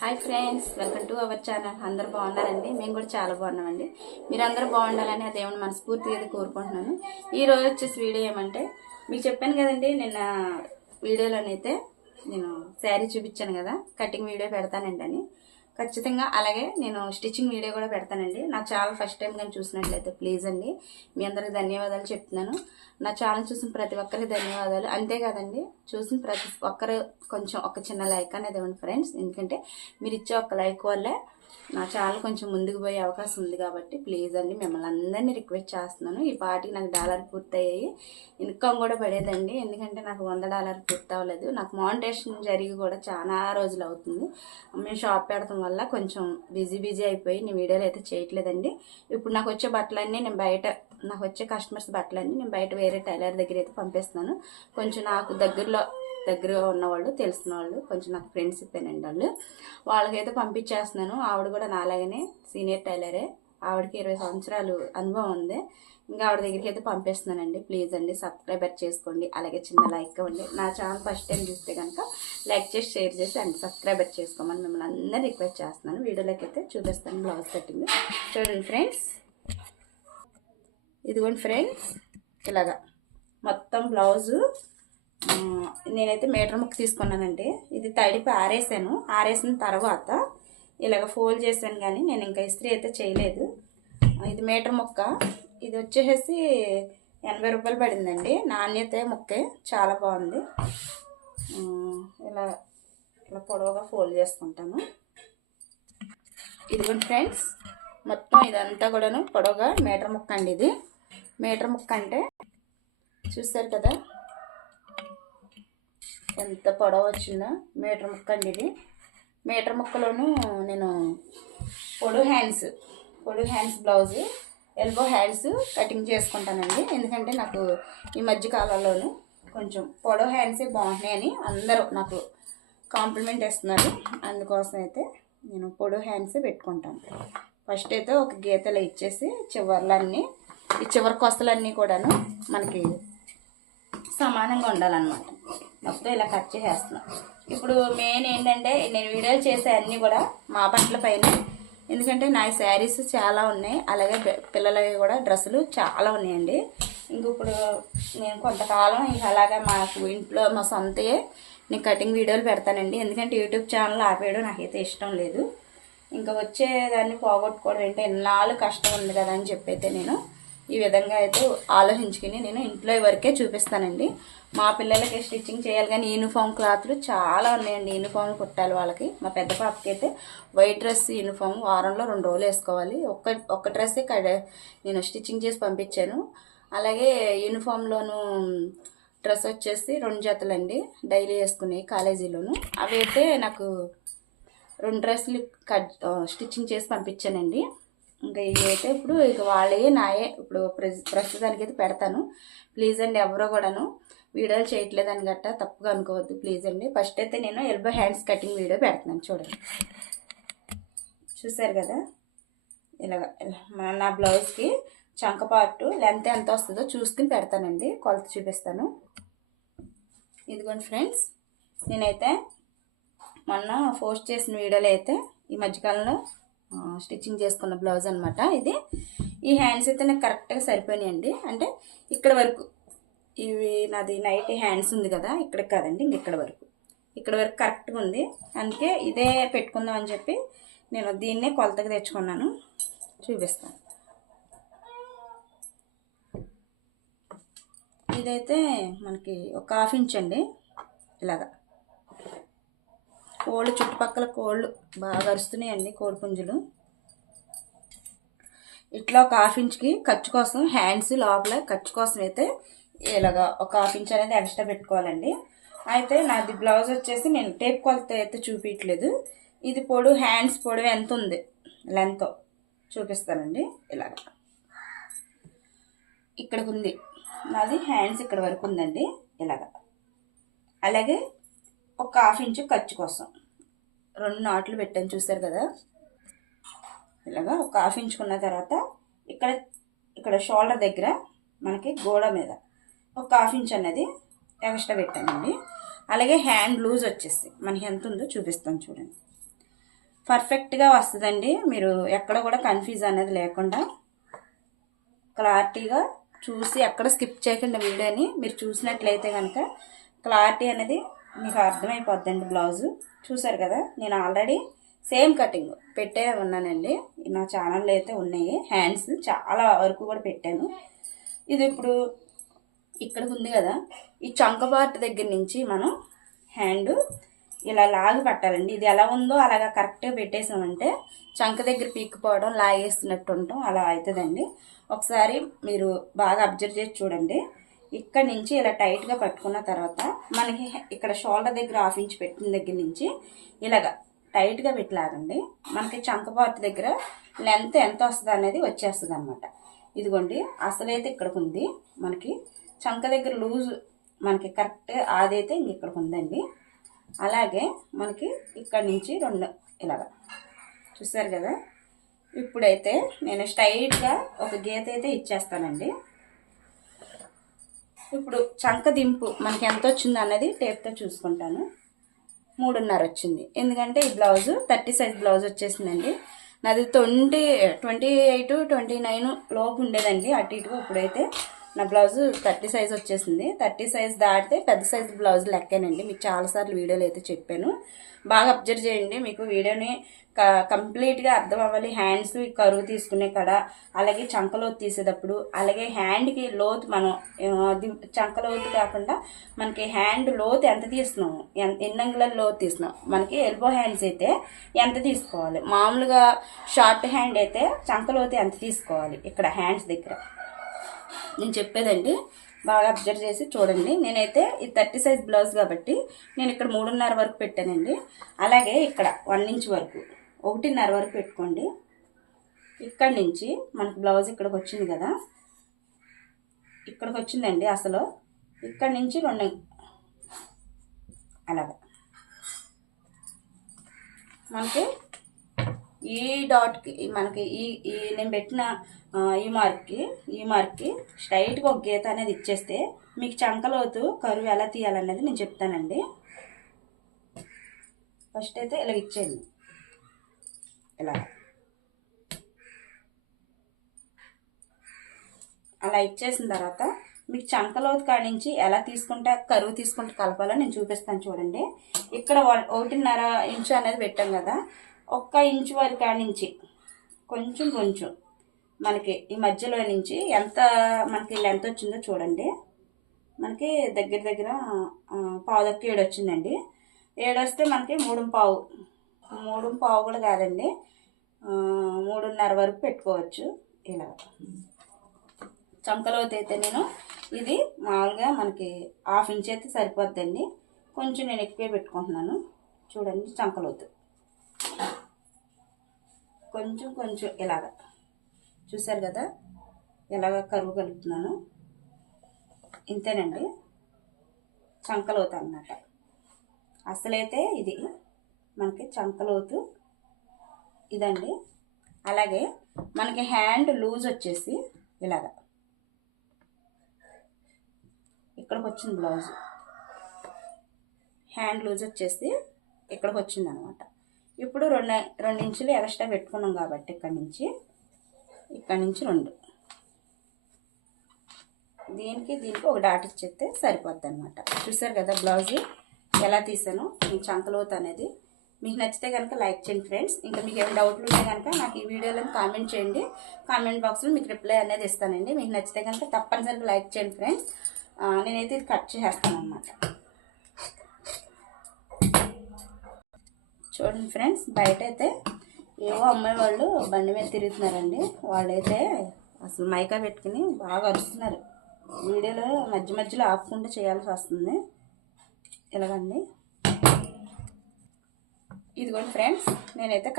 Hi friends, welcome to our channel. అందరూ బాగున్నారండి? మేము కూడా చాలా బాగున్నామండి. మీరందరూ బాగుండాలని ఆ దేవుని మనస్ఫూర్తిగా కోరుకుంటున్నాను. ఈరోజు వచ్చేసి వీడియో ఏమంటే, మీకు చెప్పాను కదండి నిన్న వీడియోలోనైతే నేను శారీ చూపించాను కదా, కటింగ్ వీడియో పెడతానండి అని. ఖచ్చితంగా అలాగే నేను స్టిచ్చింగ్ వీడియో కూడా పెడతానండి. నా ఛానల్ ఫస్ట్ టైం కానీ చూసినట్లయితే ప్లీజ్ అండి, మీ అందరికి ధన్యవాదాలు చెప్తున్నాను. నా ఛానల్ చూసిన ప్రతి ఒక్కరికి ధన్యవాదాలు. అంతేకాదండి, చూసిన ప్రతి ఒక్కరు కొంచెం ఒక చిన్న లైక్ అనేది ఇవ్వండి ఫ్రెండ్స్. ఎందుకంటే మీరు ఇచ్చే ఒక లైక్ వల్లే నా ఛానల్ కొంచెం ముందుకు పోయే అవకాశం ఉంది. కాబట్టి ప్లీజ్ అండి, మిమ్మల్ని అందరినీ రిక్వెస్ట్ చేస్తున్నాను. ఈ పార్టీకి నాకు డాలర్ పూర్తయ్యాయి, ఇన్కమ్ కూడా పడేదండి. ఎందుకంటే నాకు $100 పూర్తి అవ్వలేదు. నాకు మానిటైజేషన్ జరిగి కూడా చాలా రోజులు అవుతుంది. మేము షాప్ పెడతాం వల్ల కొంచెం బిజీ అయిపోయి నేను వీడియోలు అయితే చేయట్లేదండి. ఇప్పుడు నాకు వచ్చే బట్టలన్నీ నేను బయట, నాకు వచ్చే కస్టమర్స్ బట్టలన్నీ నేను బయట వేరే టైలర్ దగ్గర అయితే పంపిస్తున్నాను. కొంచెం నాకు దగ్గరగా ఉన్నవాళ్ళు, తెలిసిన వాళ్ళు, కొంచెం నాకు ఫ్రెండ్స్ ఇప్పానండి. వాళ్ళకైతే పంపించేస్తున్నాను. ఆవిడ కూడా నాలాగనే సీనియర్ టైలరే, ఆవిడకి 20 సంవత్సరాలు అనుభవం ఉంది. ఇంకా ఆవిడ దగ్గరికి అయితే పంపిస్తున్నానండి. ప్లీజ్ అండి, సబ్స్క్రైబర్ చేసుకోండి, అలాగే చిన్న లైక్ ఇవ్వండి. నా ఛానల్ ఫస్ట్ టైం చూస్తే కనుక లైక్ చేసి షేర్ చేసి అండ్ సబ్స్క్రైబర్ చేసుకోమని మిమ్మల్ని అందరూ రిక్వెస్ట్ చేస్తున్నాను. వీడియోలోకి అయితే చూపిస్తాను బ్లౌజ్ కటింగ్. చూడండి ఫ్రెండ్స్, ఇదిగోండి ఫ్రెండ్స్, ఇలాగా మొత్తం బ్లౌజు నేనైతే మీటర్ ముక్క తీసుకున్నానండి. ఇది తడిపి ఆరేసిన తర్వాత ఇలాగ ఫోల్డ్ చేశాను, కానీ నేను ఇంకా ఇస్త్రీ అయితే చేయలేదు. ఇది మీటర్ ముక్క, ఇది వచ్చేసి 80 రూపాయలు పడిందండి. నాణ్యత ముక్కే, చాలా బాగుంది. ఇలా ఇలా పొడవుగా ఫోల్డ్ చేసుకుంటాను. ఇదిగోండి ఫ్రెండ్స్, మొత్తం ఇదంతా కూడాను పొడవుగా మీటర్ ముక్క అండి. ఇది మీటర్ ముక్క అంటే చూస్తారు కదా ఎంత పొడవు వచ్చిందో. మీటర్ ముక్క అండి ఇది. మీటర్ ముక్కలోను నేను పొడుగు hands blouse, elbow hands cutting చేసుకుంటానండి. ఎందుకంటే నాకు ఈ మధ్య కాలంలోనూ కొంచెం పొడవు హ్యాండ్సే బాగుంటున్నాయని అందరూ నాకు కాంప్లిమెంట్ ఇస్తున్నారు. అందుకోసం అయితే నేను పొడవు హ్యాండ్సే పెట్టుకుంటాను. ఫస్ట్ అయితే ఒక గీతలు ఇచ్చేసి ఈ చివరి కొసలన్నీ కూడాను మనకి సమానంగా ఉండాలన్నమాట. మొత్తం ఇలా కట్ చేసేస్తున్నాను. ఇప్పుడు మెయిన్ ఏంటంటే, నేను వీడియోలు చేసే అన్నీ కూడా మా బట్టల పైన, ఎందుకంటే నా శారీస్ చాలా ఉన్నాయి, అలాగే పిల్లలవి కూడా డ్రెస్సులు చాలా ఉన్నాయండి. ఇంక ఇప్పుడు నేను కొంతకాలం ఇంక అలాగా మాకు ఇంట్లో మా సొంతయే నేను కటింగ్ వీడియోలు పెడతానండి. ఎందుకంటే యూట్యూబ్ ఛానల్ ఆపేయడం నాకైతే ఇష్టం లేదు. ఇంకా వచ్చేదాన్ని పోగొట్టుకోవడం ఏంటంటే ఎన్నాళ్ళు కష్టం ఉంది కదా అని చెప్పైతే నేను ఈ విధంగా అయితే ఆలోచించుకుని నేను ఇంట్లో వరకే చూపిస్తానండి. మా పిల్లలకి స్టిచ్చింగ్ చేయాలి, కానీ యూనిఫామ్ క్లాత్లు చాలా ఉన్నాయండి. యూనిఫామ్ కుట్టాలి వాళ్ళకి. మా పెద్ద పాపకి అయితే వైట్ డ్రెస్ యూనిఫామ్ వారంలో 2 రోజులు వేసుకోవాలి. ఒక్క డ్రెస్సే నేను స్టిచ్చింగ్ చేసి పంపించాను. అలాగే యూనిఫామ్లోను డ్రెస్ వచ్చేసి 2 జతలండి, డైలీ వేసుకునే కాలేజీలోను. అవి అయితే నాకు 2 డ్రెస్సులు స్టిచ్చింగ్ చేసి పంపించానండి. ఇంకా ఇవైతే ఇప్పుడు ఇక వాళ్ళే నాయే ఇప్పుడు ప్రస్తుతానికి అయితే పెడతాను. ప్లీజ్ అండి, ఎవరో కూడాను వీడియోలు చేయట్లేదని గట్టా తప్పుగా అనుకోవద్దు ప్లీజ్ అండి. ఫస్ట్ అయితే నేను ఎల్బో హ్యాండ్స్ కటింగ్ వీడియో పెడుతున్నాను. చూడండి, చూసారు కదా, ఇలాగా నా బ్లౌజ్కి చంక పార్టు లెంత్ ఎంత వస్తుందో చూసుకుని పెడతానండి. కొలత చూపిస్తాను. ఇదిగోండి ఫ్రెండ్స్, నేనైతే మొన్న పోస్ట్ చేసిన వీడియోలో అయితే ఈ మధ్యకాలంలో స్టిచ్చింగ్ చేసుకున్న బ్లౌజ్ అనమాట ఇది. ఈ హ్యాండ్స్ అయితే నాకు కరెక్ట్గా సరిపోయినాయండి. అంటే ఇక్కడ వరకు, ఇవి నాది నైట్ హ్యాండ్స్ ఉంది కదా, ఇక్కడికి కాదండి, ఇక్కడ వరకు కరెక్ట్గా ఉంది. అందుకే ఇదే పెట్టుకుందాం అని చెప్పి నేను దీన్నే కొలతగా తెచ్చుకున్నాను. చూపిస్తాను. ఇదైతే మనకి ఒక 1/2 ఇంచ్ అండి. ఇలాగా కోళ్ళు, చుట్టుపక్కల కోళ్ళు బాగా అరుస్తున్నాయండి, కోడి పుంజులు. ఇట్లా ఒక 1/2 ఇంచ్కి ఖర్చు కోసం, హ్యాండ్స్ లోపల ఖర్చు కోసం అయితే ఇలాగా ఒక 1/2 ఇంచ్ అనేది ఎక్స్ట్రా పెట్టుకోవాలండి. అయితే నాది బ్లౌజ్ వచ్చేసి నేను టేప్ కొలత అయితే చూపించట్లేదు. ఇది హ్యాండ్స్ పొడవు ఎంత ఉంది లెంత్ చూపిస్తానండి. ఇలాగా ఇక్కడికి ఉంది నాది హ్యాండ్స్, ఇక్కడ వరకు ఉందండి. ఇలాగా అలాగే ఒక 1/2 ఇంచు ఖర్చు కోసం 2 నాట్లు పెట్టాను, చూసారు కదా. ఇలాగా ఒక 1/2 ఇంచుకున్న తర్వాత ఇక్కడ షోల్డర్ దగ్గర మనకి గోడ మీద ఒక 1/2 ఇంచ్ అనేది ఎక్స్ట్రా పెట్టానండి. అలాగే హ్యాండ్ లూజ్ వచ్చేసి మనకి ఎంత ఉందో చూపిస్తాను చూడండి. పర్ఫెక్ట్గా వస్తుందండి. మీరు ఎక్కడ కూడా కన్ఫ్యూజ్ అనేది లేకుండా క్లారిటీగా చూసి ఎక్కడ స్కిప్ చేయకుండా వీడియోని మీరు చూసినట్లయితే కనుక క్లారిటీ అనేది మీకు అర్థమైపోద్దండి. బ్లౌజు చూసారు కదా, నేను ఆల్రెడీ సేమ్ కటింగ్ పెట్టే ఉన్నానండి. నా ఛానల్లో అయితే ఉన్నాయి. హ్యాండ్స్ చాలా వరకు కూడా పెట్టాను. ఇది ఇప్పుడు ఇక్కడికి ఉంది కదా, ఈ చంక పార్ట్ దగ్గర నుంచి మనం హ్యాండ్ ఇలా లాగి పట్టాలండి. ఇది ఎలా ఉందో అలాగా కరెక్ట్గా పెట్టేసామంటే చంక దగ్గర పీక్కుపోవడం, లాగేస్తున్నట్టు ఉండటం అలా అవుతుందండి. ఒకసారి మీరు బాగా అబ్జర్వ్ చేసి చూడండి. ఇక్కడ నుంచి ఇలా టైట్గా పట్టుకున్న తర్వాత మనకి ఇక్కడ షోల్డర్ దగ్గర 1/2 ఇంచ్ పెట్టిన దగ్గర నుంచి ఇలాగా టైట్గా పెట్టలాగండి. మనకి చంక పార్ట్ దగ్గర లెంత్ ఎంత వస్తుంది అనేది వచ్చేస్తుంది అనమాట. ఇదిగోండి, అసలైతే ఇక్కడికి ఉంది. మనకి చంక దగ్గర లూజ్ మనకి కరెక్ట్ అదైతే ఇంక ఇక్కడికి ఉందండి. అలాగే మనకి ఇక్కడ నుంచి 2 ఇలాగా చూసారు కదా. ఇప్పుడైతే నేను స్ట్రైట్గా ఒక గీత అయితే ఇచ్చేస్తానండి. ఇప్పుడు చంక దింపు మనకి ఎంత వచ్చింది అన్నది టేప్తో చూసుకుంటాను. 3.5 వచ్చింది. ఎందుకంటే ఈ బ్లౌజు 30 సైజ్ బ్లౌజ్ వచ్చేసిందండి. నాది 28, 29 లోపు ఉండేదండి అటు ఇటుగా. ఇప్పుడైతే నా బ్లౌజు 30 సైజ్ వచ్చేసింది. 30 సైజ్ దాటితే పెద్ద సైజ్ బ్లౌజ్ లెక్కేనండి. మీకు చాలాసార్లు వీడియోలు అయితే చెప్పాను. బాగా అబ్జర్వ్ చేయండి. మీకు వీడియోని కంప్లీట్గా అర్థం అవ్వాలి. హ్యాండ్స్ కరువు తీసుకునే కాడ, అలాగే చంకలోతు తీసేటప్పుడు, అలాగే హ్యాండ్కి లోతు మనం చంకలోతు కాకుండా మనకి హ్యాండ్ లోతు ఎంత తీస్తున్నాము, ఎన్ని అంగుళాల లోతు తీస్తున్నాం, మనకి ఎల్బో హ్యాండ్స్ అయితే ఎంత తీసుకోవాలి, మామూలుగా షార్ట్ హ్యాండ్ అయితే చంకలోతు ఎంత తీసుకోవాలి, ఇక్కడ హ్యాండ్స్ దగ్గర నేను చెప్పేదండి. బాగా అబ్జర్వ్ చేసి చూడండి. నేనైతే ఈ 30 సైజ్ బ్లౌజ్ కాబట్టి నేను ఇక్కడ 3.5 వరకు పెట్టానండి. అలాగే ఇక్కడ 1 ఇంచ్ వరకు 1.5 వరకు పెట్టుకోండి. ఇక్కడ నుంచి మనకు బ్లౌజ్ ఇక్కడికి వచ్చింది కదా, ఇక్కడికి వచ్చిందండి అసలు. ఇక్కడ నుంచి 2 అలాగా మనకి ఈ డాట్కి మనకి ఈ నేను పెట్టిన ఈ మార్క్కి స్ట్రైట్గా ఒక గీత అనేది ఇచ్చేస్తే మీకు చంకలోతు కరువు ఎలా తీయాలనేది నేను చెప్తానండి. ఫస్ట్ అయితే ఇలా ఇచ్చేయండి. ఇలా అలా ఇచ్చేసిన తర్వాత మీకు చంకలోతు కాడి నుంచి ఎలా తీసుకుంటే కరువు తీసుకుంటే కలపాలో నేను చూపిస్తాను చూడండి. ఇక్కడ 1.5 ఇంచు అనేది పెట్టాం కదా, 1 ఇంచు వరకు కాడి నుంచి కొంచెం మనకి ఈ మధ్యలో నుంచి ఎంత మనకి లెంత్ వచ్చిందో చూడండి. మనకి దగ్గర 7 వచ్చిందండి. 7 వస్తే మనకి 3.5 కూడా కాదండి, 3.5 వరకు పెట్టుకోవచ్చు. ఇలా చంకలోతు అయితే నేను ఇది మామూలుగా మనకి 1/2 ఇంచ్ అయితే సరిపోద్దండి. కొంచెం నేను ఎక్కువే పెట్టుకుంటున్నాను చూడండి. చంకలోతు కొంచెం ఇలాగా చూసారు కదా, ఎలాగ కరువు కలుపుతున్నాను. ఇంతేనండి చంకలోతు అన్నమాట. అసలైతే ఇది మనకి చంకలోతు ఇదండి. అలాగే మనకి హ్యాండ్ లూజ్ వచ్చేసి ఇలాగా ఇక్కడికి వచ్చింది బ్లౌజ్. హ్యాండ్ లూజ్ వచ్చేసి ఇక్కడికి వచ్చింది అనమాట. ఇప్పుడు 2 ఇంచులు ఎక్స్ట్రా పెట్టుకున్నాం కాబట్టి ఇక్కడ నుంచి 2 దీనికి ఒక డాట్ ఇచ్చేస్తే సరిపోద్ది అనమాట. చూసారు కదా బ్లౌజ్ ఎలా తీసాను. మీ చంకలోతు అనేది మీకు నచ్చితే కనుక లైక్ చేయండి ఫ్రెండ్స్. ఇంకా మీకు ఏమైనా డౌట్లు ఉంటే కనుక నాకు ఈ వీడియోలో కామెంట్ చేయండి. కామెంట్ బాక్స్లో మీకు రిప్లై అనేది ఇస్తానండి. మీకు నచ్చితే కనుక తప్పనిసరిగా లైక్ చేయండి ఫ్రెండ్స్. నేనైతే ఇది కట్ చేసేస్తాను అనమాట. చూడండి ఫ్రెండ్స్, బయట అయితే ఏవో అమ్మాయి వాళ్ళు బండి మీద తిరుగుతున్నారండి. వాళ్ళైతే అసలు మైకా పెట్టుకుని బాగా అరుస్తున్నారు. వీడియోలో మధ్యలో ఆపుకుంటూ చేయాల్సి వస్తుంది. ఇలాగండి. ఇదిగోండి ఫ్రెండ్స్, నేనైతే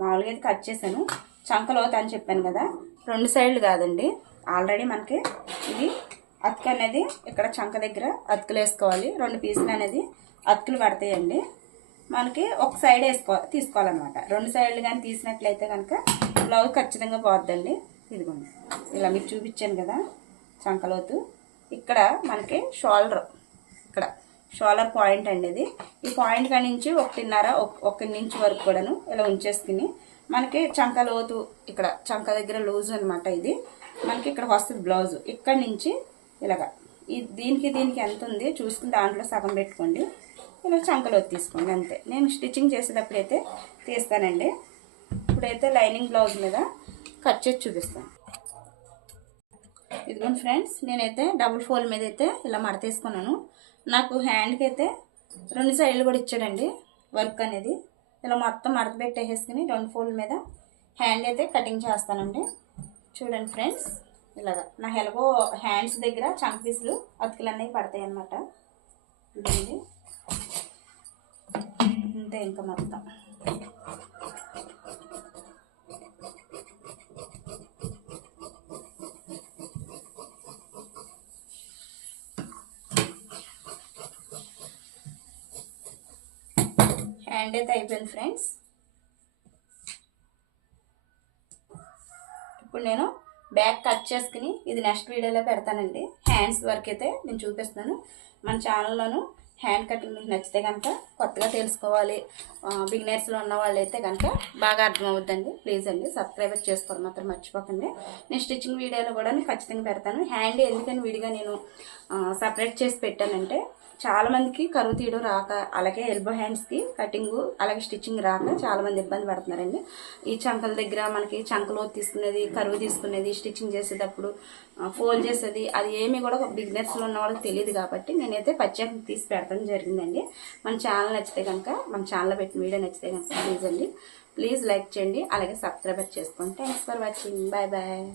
మామూలుగా అయితే కట్ చేశాను. చంకలోతు అని చెప్పాను కదా, 2 సైడ్లు కాదండి. ఆల్రెడీ మనకి ఇది అతుకు అనేది ఇక్కడ చంక దగ్గర అతుకులు వేసుకోవాలి. 2 పీసులు అనేది అతుకులు పడతాయండి. మనకి ఒక సైడ్ తీసుకోవాలన్నమాట. 2 సైడ్లు కానీ తీసినట్లయితే కనుక బ్లౌజ్ ఖచ్చితంగా పోద్దండి. ఇదిగోండి ఇలా మీకు చూపించాను కదా చంకలోతు. ఇక్కడ మనకి షోలర్ పాయింట్ అండి ఇది. ఈ పాయింట్ కాడి నుంచి 1.5 ఇంచ్ వరకు కూడాను ఇలా ఉంచేసుకుని మనకి చంక లోతు ఇక్కడ చంక దగ్గర లూజ్ అనమాట. ఇది మనకి ఇక్కడ వస్తుంది బ్లౌజ్. ఇక్కడ నుంచి ఇలాగా దీనికి ఎంత ఉంది చూసుకుని దాంట్లో సగం పెట్టుకోండి. ఇలా చంకలోతు తీసుకోండి అంతే. నేను స్టిచ్చింగ్ చేసేటప్పుడు అయితే తీస్తానండి. ఇప్పుడైతే లైనింగ్ బ్లౌజ్ మీద కట్ చేసి చూపిస్తాను. ఇదిగోండి ఫ్రెండ్స్, నేనైతే డబుల్ ఫోల్డ్ మీద అయితే ఇలా మడత తీసుకున్నాను. నాకు హ్యాండ్కి అయితే 2 సైడ్లు కూడా ఇచ్చాడండి వర్క్ అనేది. ఇలా మొత్తం మడత పెట్టేసుకుని 2 ఫోల్డ్ మీద హ్యాండ్ అయితే కటింగ్ చేస్తానండి. చూడండి ఫ్రెండ్స్, ఇలాగా నా ఎలాగో హ్యాండ్స్ దగ్గర చంక పీసులు అతుకులు అనేవి పడతాయి అన్నమాట. ఇదండి అంతే ఇంకా మొత్తం. హ్యాండ్ అయితే అయిపోయింది ఫ్రెండ్స్. ఇప్పుడు నేను బ్యాక్ కట్ చేసుకుని ఇది నెక్స్ట్ వీడియోలో పెడతానండి. హ్యాండ్స్ వరకు అయితే నేను చూపిస్తాను. మన ఛానల్లోను హ్యాండ్ కటింగ్ మీకు నచ్చితే కనుక, కొత్తగా తెలుసుకోవాలి బిగినర్స్లో ఉన్న వాళ్ళు అయితే కనుక బాగా అర్థమవుద్దండి. ప్లీజ్ అండి సబ్స్క్రైబ్ చేసుకోవడం మాత్రం మర్చిపోకండి. నేను స్టిచ్చింగ్ వీడియోలో కూడా ఖచ్చితంగా పెడతాను. హ్యాండ్ ఎందుకని విడిగా నేను సపరేట్ చేసి పెట్టానంటే, చాలామందికి కరువు తీయడం రాక, అలాగే ఎల్బో హ్యాండ్స్కి కటింగు అలాగే స్టిచ్చింగ్ రాక చాలామంది ఇబ్బంది పడుతున్నారండి. ఈ చంకల దగ్గర మనకి చంకలో తీసుకునేది, కరువు తీసుకునేది, స్టిచ్చింగ్ చేసేటప్పుడు ఫోల్డ్ చేసేది అది ఏమీ కూడా బిగినర్స్లో ఉన్న వాళ్ళకి తెలియదు. కాబట్టి నేనైతే ప్రత్యేకంగా తీసి పెడతాం జరిగిందండి. మన ఛానల్ నచ్చితే కనుక, మన ఛానల్లో పెట్టిన వీడియో నచ్చితే కనుక ప్లీజ్ లైక్ చేయండి, అలాగే సబ్స్క్రైబ్ చేసుకోండి. Thanks for watching. Bye bye.